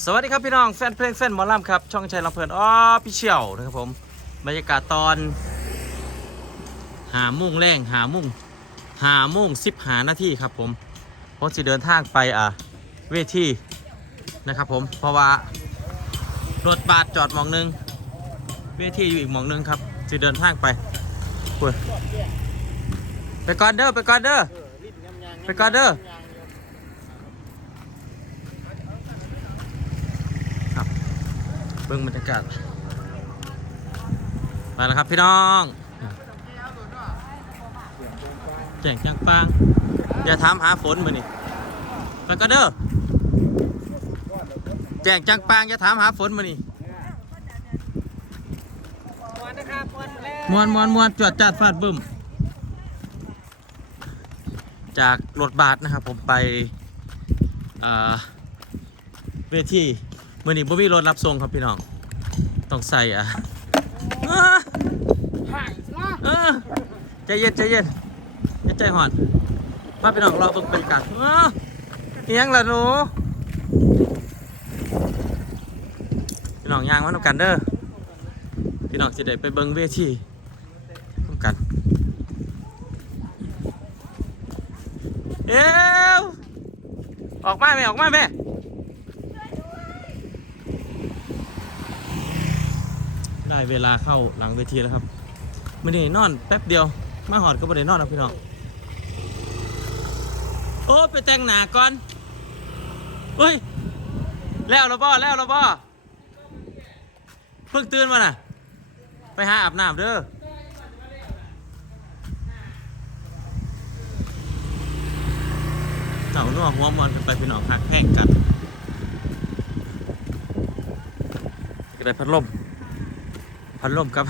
สวัสดีครับพี่น้องแฟนเพลงแฟนหมอลำครับ ช่องชัยลำเพลินอ้อพี่เชี่ยวนะครับผมบรรยากาศตอน หามุ่งแรงหามุ่งหามุ่งสิบหานาทีครับผมเพราะจะเดินทางไปอะเวทีนะครับผมเพราะว่ารถบัสจอดมองหนึงเวทีอยู่อีกมองหนึงครับจะเดินทางไปไปไปก่อนเด้อไปก่อนเด้อไปก่อนเด้อ เบิ่งบรรยากาศมาแล้วครับพี่น้องแจ่งจังปางอย่าถามหาฝนมือนี่ไปก็เด้อแจ่งจังปางอย่าถามหาฝนมือนี่มวนมวนมวนจวดจัดฟาดบึ้มจากรถบาสนะครับผมไปเวที มือนี้บ่มีรถรับส่งครับพี่น้อง ต้องใส่อะอ่าเออใจเย็นใจเย็นอย่าใจหอนมาพี่น้องรอเบิ่งบรรยากาศอ้าเฮียงล่ะหนูพี่น้องย่างมาทำกันเด้อพี่น้องสิได้ไปเบิ่งเวทีทำกันเอ้วออกมาแม่ออกมาแม่ ได้ เวลาเข้าหลังเวทีแล้วครับไม่ได้นอนแป๊บเดียว มาหอดก็ไม่ได้นอนนะพี่น้องโอ้ไปแต่งหนาก่อนเฮ้ยแล้วแล้วบ่แล้วแล้วบ่เพิ่งตื่นมาน่ะ ไปหาอาบน้ำเด้อเจ้านัวหัวมอนกันไปพี่น้องหักแข้งกันก็ได้พัดลม พัดลมครับ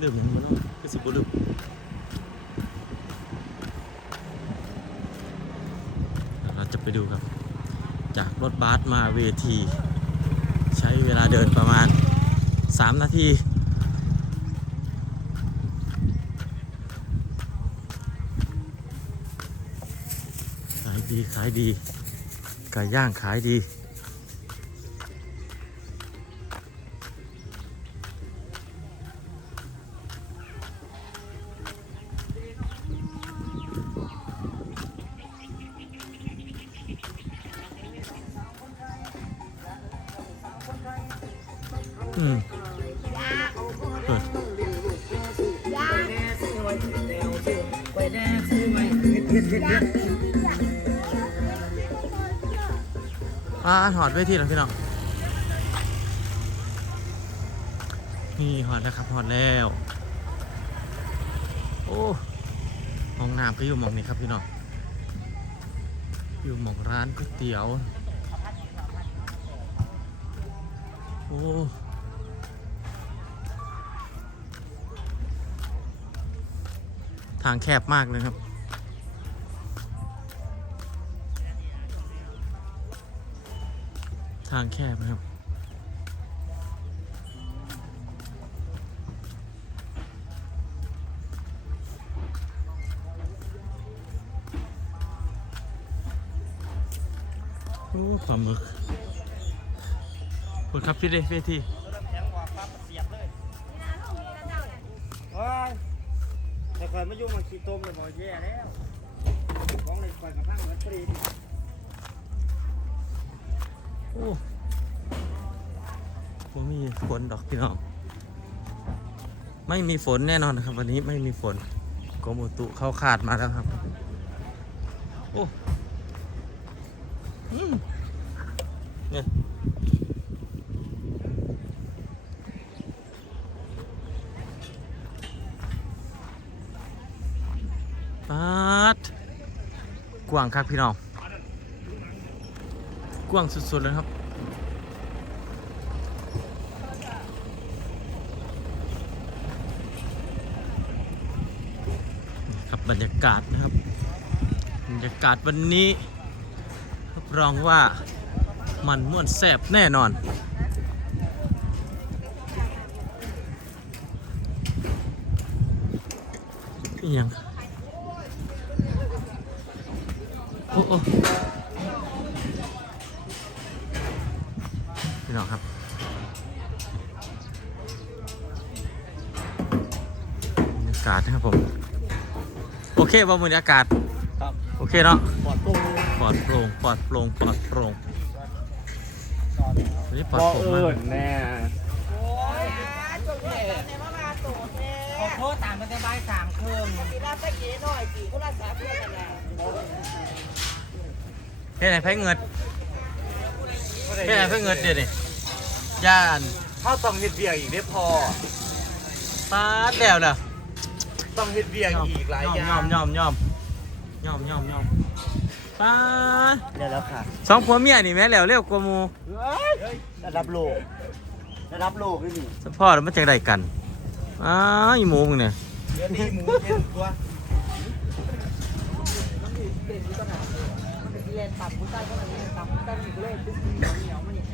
ลืมยังมันเนาะคือสิบลืมเราจะไปดูครับ จากรถบัสมาเวที ใช้เวลาเดินประมาณ 3 นาทีขายดีขายดีไก่ย่างขายดี อืมอ่าหอดเวทีแล้วพี่น้อง นี่หอดแล้วครับหอดแล้ว โอ้ห้องน้ำก็อยู่มองนี้ครับพี่น้อง อยู่มองร้านก๋วยเตี๋ยว โอ้ ทางแคบมากเลยครับ ทางแคบนะครับ โอ้ความมึกกดครับพี่เดเวทีโอ้ย แต่คอยมายุ่งมาขี้ต้มเลยบอกแย่แล้วของเลยคอยกับพังเหมือนปรีดโอ้ผมมีฝนดอกพี่น้อง ไม่มีฝนแน่นอนนะครับ วันนี้ไม่มีฝนกรมอุตุเข้าขาดมาแล้วครับ โอ้อืมเนี่ยาดกว้างครับพี่น้อง กว้างสุดๆเลยครับ ครับบรรยากาศนะครับ บรรยากาศวันนี้รับรองว่ามันม่วนแซ่บแน่นอนอิหยัง โอ้โอ้พี่น้องครับบรรยากาศนะครับผม โอเคบ่บรรยากาศ ครับโอเคเนาะปอดตู้ปลอดโปร่งปลอดโปร่งปลอดโปร่งวันนี้ปลอดบ่โปร่งเอิมากญแน่ขอโทษตามไปได้บ่ายสาม ครึ่งเฮ็ดไหนไผเงิดเฮ็ดไหนไผเงิดเดี๋ยวนี้ย่านเขาต้องเฮ็ดเบียกอีกได้พอปาดแล้วน่ะต้องเฮ็ดเบียกอีกหลายอย่างยอมยอมยอมยอมยอมยอมปาดเดี๋ยวแล้วค่ะสองผัวเมียนี่แม่แล้วเร็วกว่าหมู่ระดับโลกระดับโลกนี่นี่สะพ่อแล้วมันจังไดกันอ้าวอีหมูมึงเนี่ย เดี๋ยวนี้หมูเย็นตัวเรียนต่ำผู้ใต้ก็เรียนต่ำผู้ใต้มีเลขดึกเหนียวเหนียวมันนี่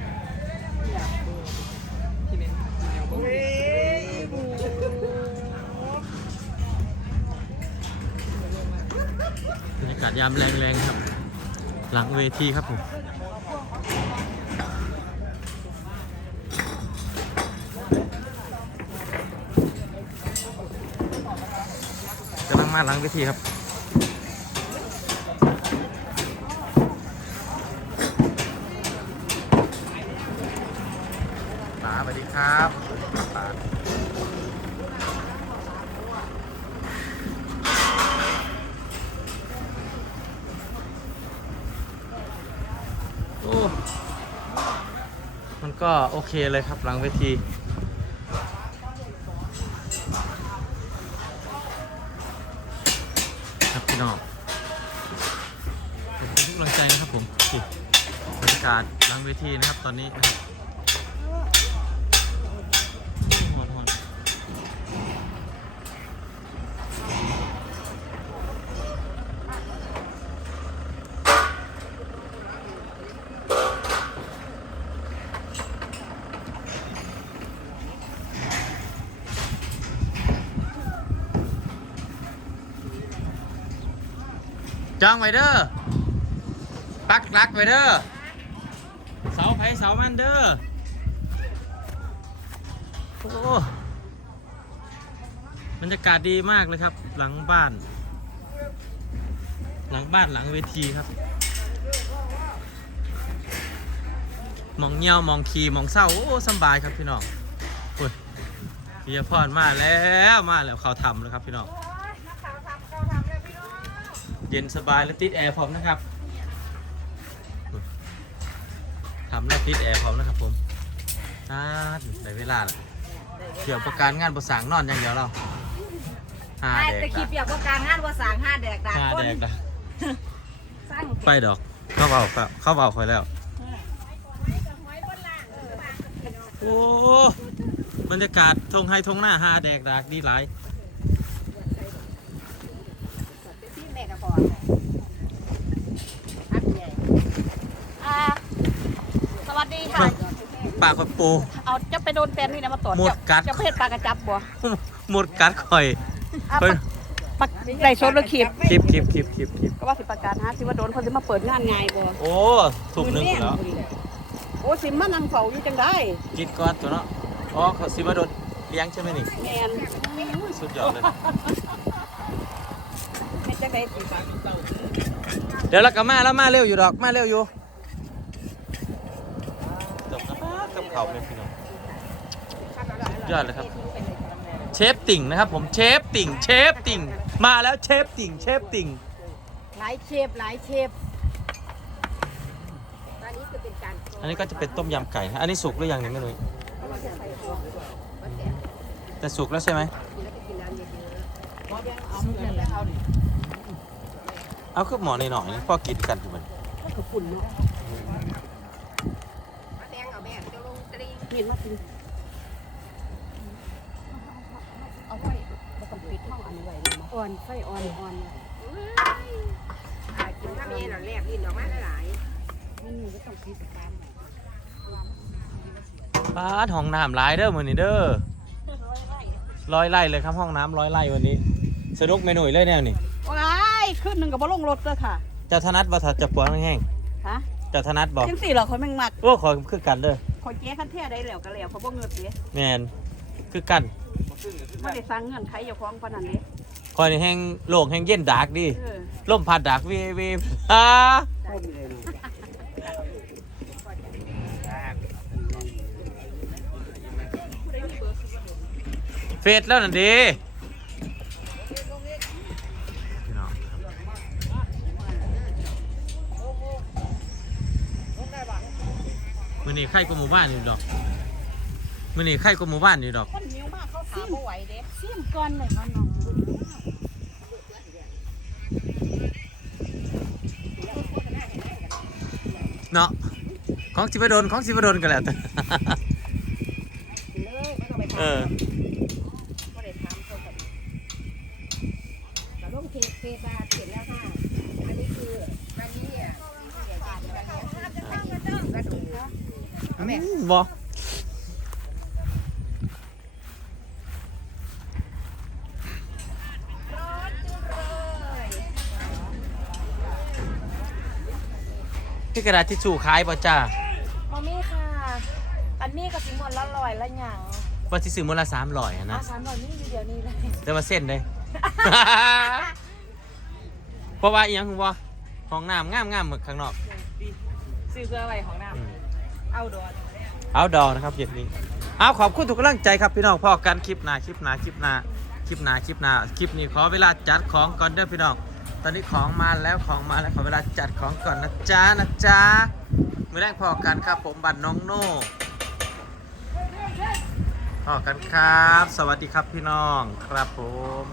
ที่เน้นเหนียวบ่บรรยากาศยามแรงๆครับ หลังเวทีครับผมกำลัง มาหลังเวทีครับป๋าสวัสดีครับป๋าโอ้ มันก็โอเคเลยครับหลังเวที หลังเวทีนะครับตอนนี้นะครับฮอนฮอนจองไว้เด้อปักหลักไว้เด้อ เสาไผเสามันเด้อโอ้บรรยากาศดีมากเลยครับ หลังบ้าน หลังบ้านหลังเวทีครับ มองเงียวมองขี่มองเศร้าโอ้สำบายครับพี่น้องโอ้ยพี่ยพรมาแล้วมาแล้วเขาทำแล้วครับพี่น้องเย็นสบายและติดแอร์พร้อมนะครับ ทำแล้วติดแอร์พร้อมนะครับผมอ่าได้เวลาแล้วเกี่ยวประการงานประสางนอนอย่างเดียวเราห้าไอ้แดตะกคีดักเปียกว่าการงานว่าสางห้าแดกดากห้าคนแดกดักสร้างไปดอก เข้าเบาครับเข้าเบาคอยแล้ว โอ้บรรยากาศทงไฮทงหน้าห้าแดกดักดีหลาย ที่แม่กระบอกอักใหญ่อ่าสวัสดีค่ะ ปากคอยปู เอาจะไปโดนแฟนนี่นะมาตอดหมดกัด จะเพศปลากระจับบ่หมดกัดคอยอะเฮ้ยปักไก่โซดหรือขีดคลิปคลิปคลิปคลิปคลิปก็ว่าสิประกาศฮะสิว่าโดนคนสิมาเปิดงานไงบ่โอ้ทุ่มหนึ่งอยู่แล้วโอ้สิมานั่งเฝ้าอยู่จังได้กินก้อนตัวเนาะอ๋อเขาซิมาโดนเลี้ยงใช่ไหมนี่แมนสุดยอดเลย ไม่จังได้สิ เดี๋ยวเรากลับมาแล้วมาเร็วอยู่ดอกมาเร็วอยู่จบนะครับ กับเขาเลยพี่น้องยอดเลยครับ เชฟติ่งนะครับ ผมเชฟติ่ง เชฟติ่ง มาแล้วเชฟติ่ง เชฟติ่ง หลายเชฟหลายเชฟตอนนี้คือเป็นการอันนี้ก็จะเป็นต้มยำไก่นะอันนี้สุกหรือยังเนี่ยไม่รู้แต่สุกแล้วใช่ไหมเอาคือหมอในหน่อยๆนะพ่อกินกันถูกไหมกระปุ่นเนาะ แดงเอาแม่จะลง ย็นว่าเป็นเอาไว้บ่ต้องปิดห้องอันนี้ไว้เลยมั้อ่อนไฟอ่อนอ่อนกินข้าวเย็นหรอแลบลิ้นออกมาหลายมันมีก็ต้องปิดตามป้าดห้องน้ำร้ายเด้อมือนี้เด้อร้อยไร่เลยครับห้องน้ำร้อยไร่วันนี้ สนุกเมนูเลยแนวนี่ว้ายขึ้นหนึ่งกับบ่ลงรถเลยค่ะจ้าธนัดบ่ทัดจะปวงแห้งฮะจ้าธนัดบอกจังสี่เหรอคอยแม่งมักโอ้ขอยคือกันเด้อ คเขาแก้คันแท้ได้แล้วก็แล้วเขาบ่เงินเด้แมนคือกันบ่ได้สร้างเงื่อนไขเจ้าของปานนั้นเด้คอยนี่แห้งโลกแห้งเย็นดากดิเออลมพัดดากเวเวอ่าต้มเลยนะเฟสแล้วนั่นดีพี่น้อง มือนี้ไข่กว่าหมู่บ้านอยู่ดอกมือนี้ไข่กว่าหมู่บ้านอยู่ดอก คนนิ้วมากเขาถามบ่ไหวเด้ซิมก่อนเลยค่ะน้องเนาะของสิบดนของสิบดนกันแหล้วแต่ เลยไม่ต้องไปเอถามอบ่ได้ถามเขากับแต่ลงเทปเฟซบาเสร็จแล้วค่ะอันนี้คือวันนี้อะเดี๋ยวจะกินวันนี้กระดูกเอา แม่บอพี่กระดาษทิชชู่ขายป่ะจ้ามอมี่ค่ะ อันนี้กับสิมอนละลอยละหยังว่าที่ซื้อมูลละสามร้อยอานะสามร้อยนี่อยู่เดี๋ยวนี้เลยแต่ว่าเส้นเลยเพราะว่าอีหยังคือว่าห้องน้ำงามงามๆเหมือนข้างนอกซื้อเพื่ออะไรของน้ำ เอาดอนเอาดอนะครับเย็นนี้เอาขอบคุณทุกกำลังใจครับพี่น้องพ่อกันคลิปหน้าคลิปหน้าคลิปหน้าคลิปหน้าคลิปหน้าคลิปนี้ขอเวลาจัดของก่อนเด้อพี่น้อง ตอนนี้ของมาแล้วของมาแล้วขอเวลาจัดของก่อนนะจ๊ะนะจ๊ะมือแรกพอกันครับ ผมบัตรน้องโน่พอกันครับ สวัสดีครับพี่น้องครับผม